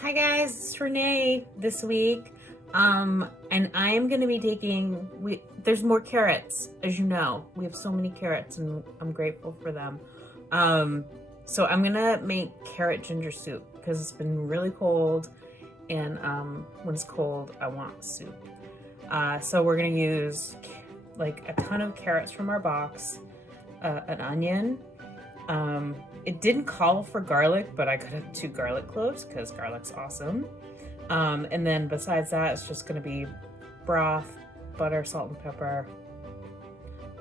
Hi guys, it's Renee this week. And I am going to be taking, there's more carrots, as you know. We have so many carrots and I'm grateful for them. So I'm going to make carrot ginger soup because it's been really cold and when it's cold, I want soup. So we're going to use like a ton of carrots from our box, an onion. It didn't call for garlic, but I could have 2 garlic cloves because garlic's awesome. And then besides that, it's just going to be broth, butter, salt, and pepper.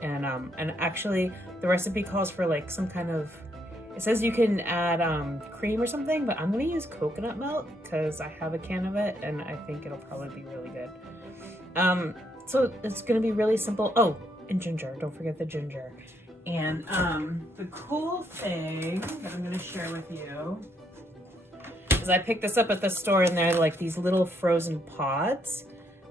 And actually the recipe calls for like some kind of, it says you can add cream or something, but I'm going to use coconut milk because I have a can of it and I think it'll probably be really good. So it's going to be really simple. Oh, and ginger. Don't forget the ginger. And the cool thing that I'm going to share with you is I picked this up at the store and they're like these little frozen pods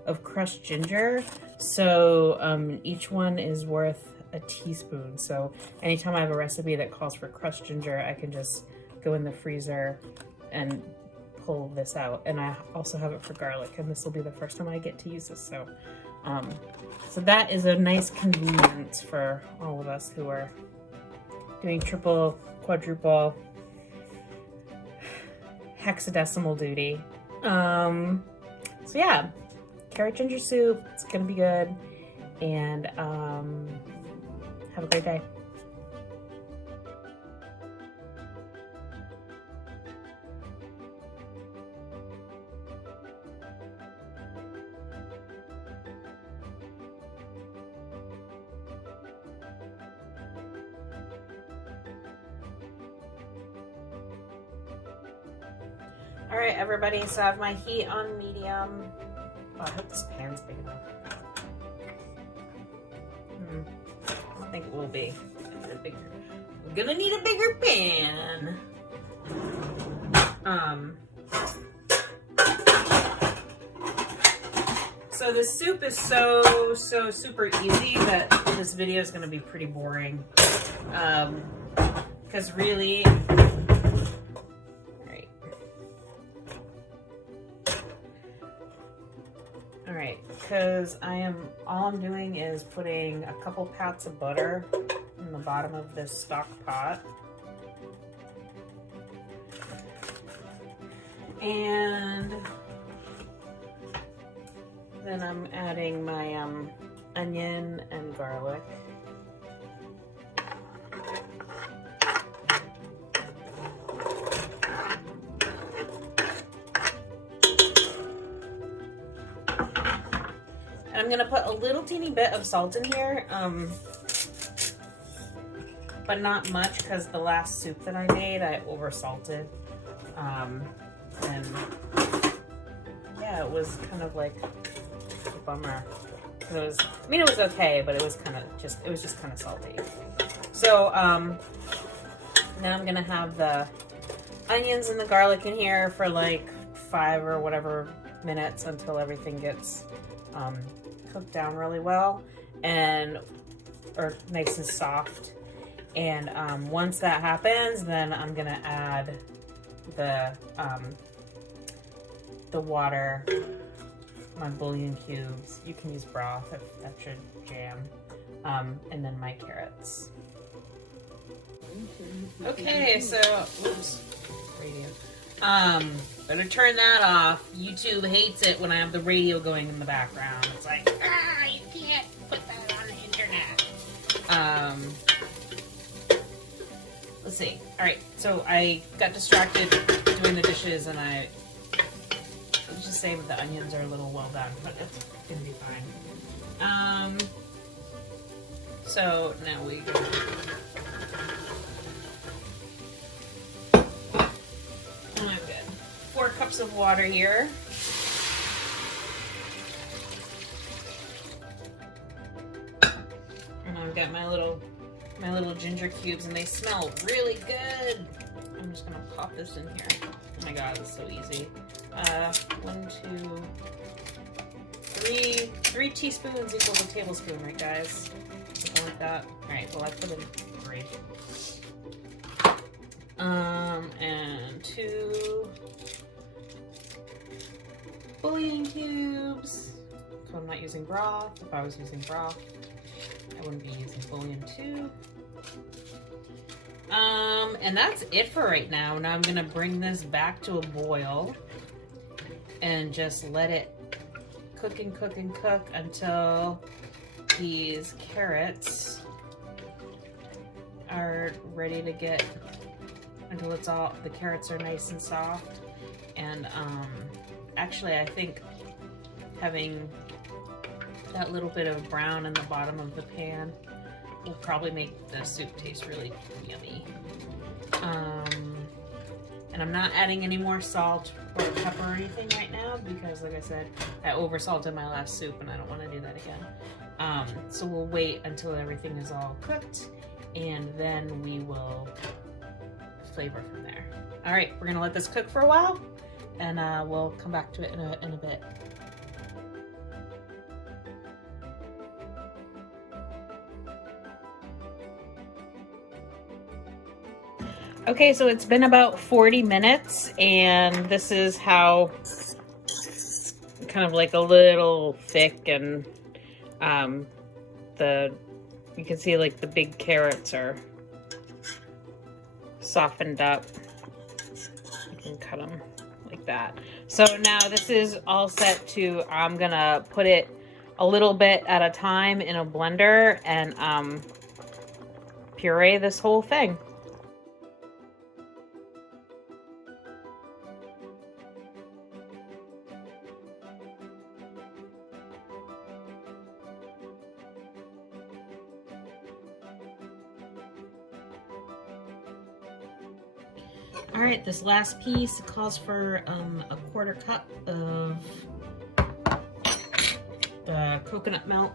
of crushed ginger. So each one is worth a teaspoon. So anytime I have a recipe that calls for crushed ginger, I can just go in the freezer and pull this out. And I also have it for garlic, and this will be the first time I get to use this. So that is a nice convenience for all of us who are doing triple, quadruple, hexadecimal duty. So yeah, carrot ginger soup, it's gonna be good, and have a great day. All right, everybody, so I have my heat on medium. Oh, I hope this pan's big enough. I don't think it will be. We're gonna need a bigger pan. So the soup is so super easy that this video is gonna be pretty boring. Because really, because all I'm doing is putting a couple pats of butter in the bottom of this stock pot. And then I'm adding my onion and garlic. I'm gonna put a little teeny bit of salt in here, but not much because the last soup that I made, I over-salted. And yeah, it was kind of like a bummer. It was, I mean, it was okay, but it was just kind of salty. So now I'm gonna have the onions and the garlic in here for like 5 or whatever minutes until everything gets cooked down really well or nice and soft. And once that happens, then I'm gonna add the water, my bouillon cubes. You can use broth if that's your jam, and then my carrots. Okay, so oops, radio. Better turn that off. YouTube hates it when I have the radio going in the background. It's like, you can't put that on the internet. Let's see. All right, so I got distracted doing the dishes, and let's just say that the onions are a little well done, but it's gonna be fine. So now we go. I've got 4 cups of water here. And I've got my little ginger cubes, and they smell really good. I'm just gonna pop this in here. Oh my god, it's so easy. 1, 2, 3. 3 teaspoons equals a tablespoon, right guys? Something like that. Alright, well I put in 3. And 2, using broth. If I was using broth, I wouldn't be using bouillon too. And that's it for right now. Now I'm gonna bring this back to a boil and just let it cook and cook and cook until these carrots are ready to get, until it's all, the carrots are nice and soft. And actually I think having that little bit of brown in the bottom of the pan will probably make the soup taste really yummy. And I'm not adding any more salt or pepper or anything right now because, like I said, I oversalted my last soup and I don't want to do that again. So we'll wait until everything is all cooked and then we will flavor from there. All right, we're gonna let this cook for a while and we'll come back to it in a bit. Okay, so it's been about 40 minutes and this is how, kind of like a little thick, and you can see like the big carrots are softened up. You can cut them like that. So now this is all set to, I'm gonna put it a little bit at a time in a blender and puree this whole thing. All right, this last piece calls for a 1/4 cup of the coconut milk.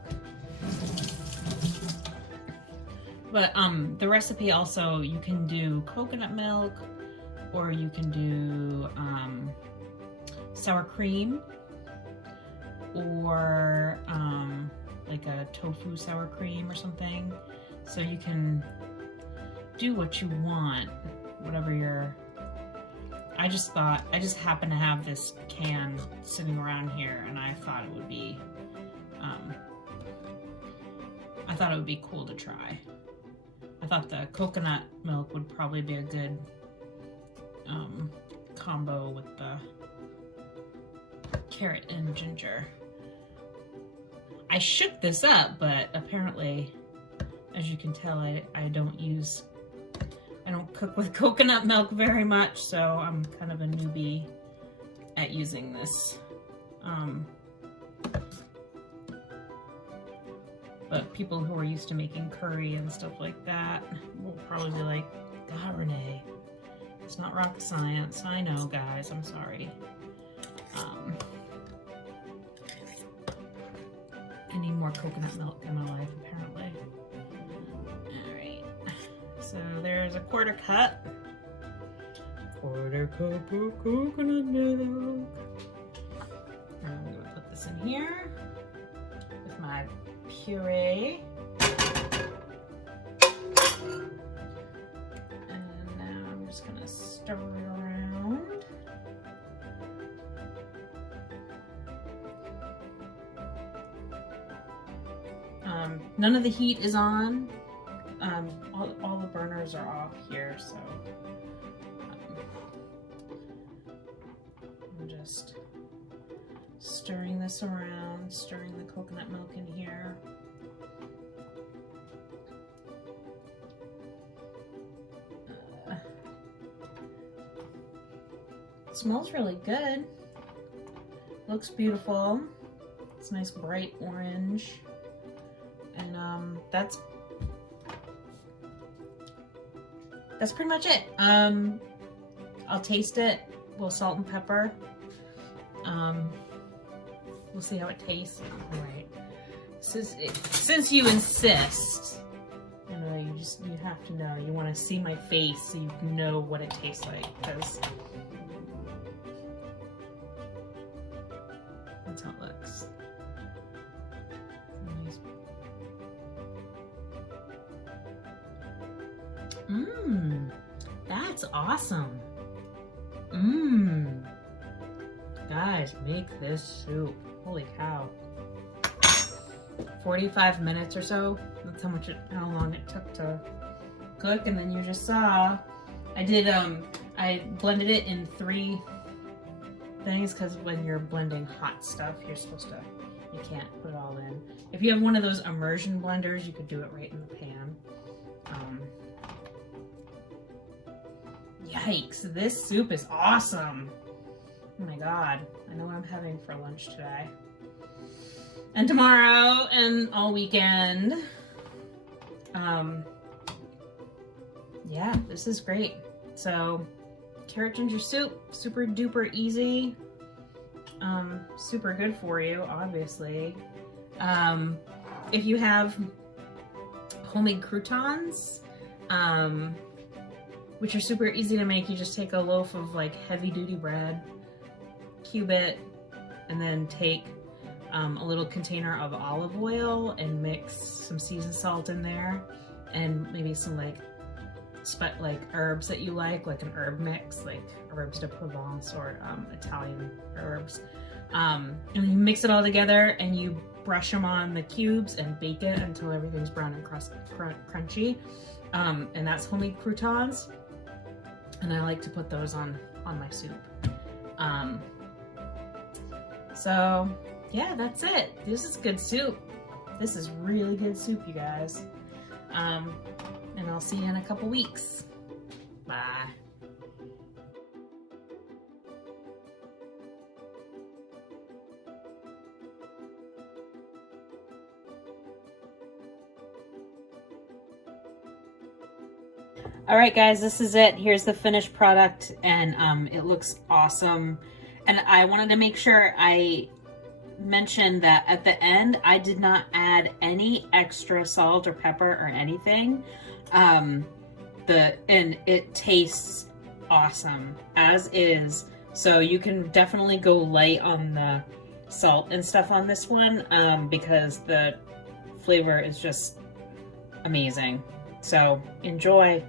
But the recipe also, you can do coconut milk or you can do sour cream or like a tofu sour cream or something. So you can do what you want, whatever your... I just happen to have this can sitting around here and I thought it would be cool to try. I thought the coconut milk would probably be a good combo with the carrot and ginger. I shook this up, but apparently, as you can tell, I don't cook with coconut milk very much, so I'm kind of a newbie at using this. But people who are used to making curry and stuff like that will probably be like, God, Renee, it's not rocket science. I know, guys, I'm sorry. I need more coconut milk in my life, apparently. Alright, so there's a 1/4 cup. 1/4 cup of coconut milk. I'm gonna put this in here with my puree. And now I'm just gonna stir it around. None of the heat is on. All the burners are off here, so I'm just stirring this around, stirring the coconut milk in here. It smells really good. Looks beautiful. It's nice bright orange. And that's pretty much it. I'll taste it. We'll salt and pepper. We'll see how it tastes. All right. Since you insist, you know, you have to know. You want to see my face so you know what it tastes like, because that's how it looks. That's awesome. Guys, make this soup. Holy cow. 45 minutes or so. That's how long it took to cook. And then you just saw, I blended it in 3 things, because when you're blending hot stuff, you can't put it all in. If you have one of those immersion blenders, you could do it right in the pan. Yikes, this soup is awesome. Oh my God, I know what I'm having for lunch today. And tomorrow and all weekend. Yeah, this is great. So, carrot ginger soup, super duper easy. Super good for you, obviously. If you have homemade croutons, which are super easy to make, you just take a loaf of like heavy duty bread, cube it, and then take a little container of olive oil and mix some seasoned salt in there, and maybe some like herbs that you like an herb mix, like herbs de Provence or Italian herbs. And you mix it all together and you brush them on the cubes and bake it until everything's brown and crunchy. And that's homemade croutons. And I like to put those on my soup. So yeah, that's it. This is good soup. This is really good soup, you guys. And I'll see you in a couple weeks. Bye. All right, guys, this is it. Here's the finished product, and it looks awesome. And I wanted to make sure I mentioned that at the end, I did not add any extra salt or pepper or anything. And it tastes awesome as is. So you can definitely go light on the salt and stuff on this one, because the flavor is just amazing. So enjoy.